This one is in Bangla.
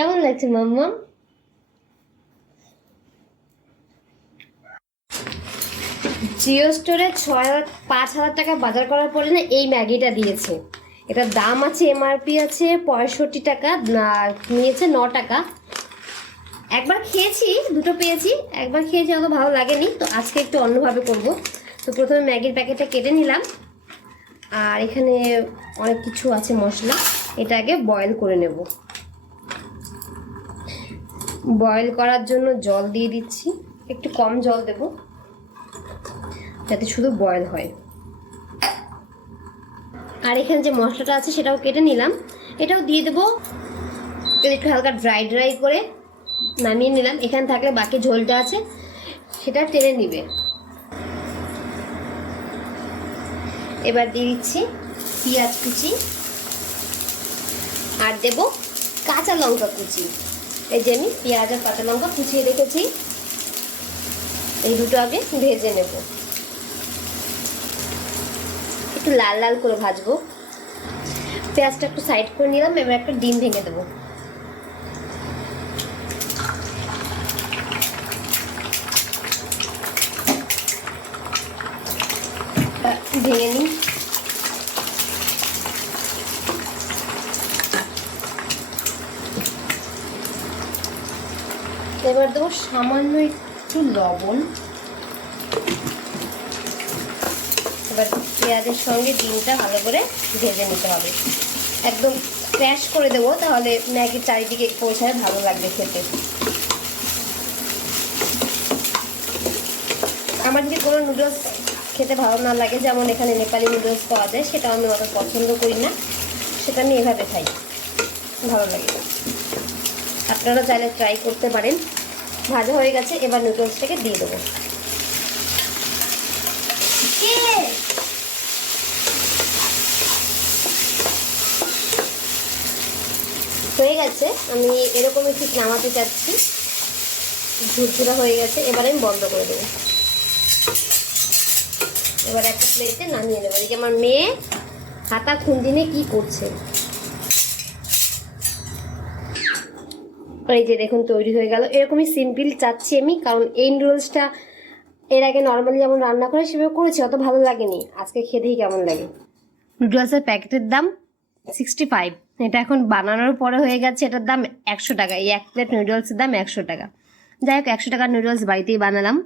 কেমন লাগছে মাম্মাম? জিও স্টোরে 5,000 টাকা বাজার করার পরে না এই ম্যাগিটা দিয়েছে। এটার দাম আছে, এমআরপি আছে 65 টাকা, নিয়েছে 9 টাকা। একবার খেয়েছি, দুটো পেয়েছি, একবার খেয়েছি, অত ভালো লাগেনি। তো আজকে একটু অন্যভাবে করব। তো প্রথমে ম্যাগির প্যাকেটটা কেটে নিলাম, আর এখানে অনেক কিছু আছে মশলা। এটা আগে বয়েল করে নেব। বয়েল করার জন্য জল দিয়ে দিচ্ছি, একটু কম জল দেব যাতে শুধু বয়েল হয়। আর এখানে যে মশলাটা আছে সেটাও কেটে নিলাম, এটাও দিয়ে দেবো। একটু হালকা ড্রাই ড্রাই করে নামিয়ে নিলাম। এখানে থাকলে বাকি ঝোলটা আছে সেটা টেনে নিবে। এবার দিয়ে দিচ্ছি পেঁয়াজ কুচি, আর দেব কাঁচা লঙ্কা কুচি। এই যে আমি পেঁয়াজ আর কাঁচা লঙ্কা কুচিয়ে রেখেছি, এই দুটো আগে ভেজে নেব, একটু লাল লাল করে ভাজবো। পেঁয়াজটা একটু সাইড করে নিলাম। এবার একটা ডিম ভেঙে দেবো। ভেঙে নিই। এবার দেবো সামান্য একটু লবণ। এবার পেঁয়াজের সঙ্গে ডিমটা ভালো করে ভেজে নিতে হবে, একদম ক্র্যাশ করে দেবো, তাহলে ম্যাগির চারিদিকে পৌঁছায় ভালো লাগবে খেতে। আমার যদি কোনো নুডলস খেতে ভালো না লাগে, যেমন এখানে নেপালি নুডলস পাওয়া যায়, সেটা আমি অত পছন্দ করি না, সেটা আমি এভাবে খাই, ভালো লাগে। আপনারা চাইলে ট্রাই করতে পারেন। ভাজা হয়ে গেছে, এবার নুডলসটাকে দিয়ে দেবো। হয়ে গেছে, আমি এরকম একটু নামাতে চাচ্ছি, ঝুরঝুরা হয়ে গেছে। এবার আমি বন্ধ করে দেবো। এবার একটা প্লেটে নামিয়ে নেবো। এদিকে আমার মেয়ে হাতা খুন্তি নিয়ে কি করছে, এই যে দেখুন তৈরি হয়ে গেল। এরকমই সিম্পল চাচ্ছি আমি, কারণ এই নুডলসটা এর আগে নর্মালি যেমন রান্না করে সেভাবে করেছি, অত ভালো লাগেনি। আজকে খেয়ে দেখি কেমন লাগে। নুডলসের প্যাকেটের দাম 65, এটা এখন বানানোর পরে হয়ে গেছে এটার দাম 100 টাকা। এই এক প্লেট নুডলসের দাম 100 টাকা। যাই হোক, 100 টাকার নুডলস বাড়িতেই বানালাম।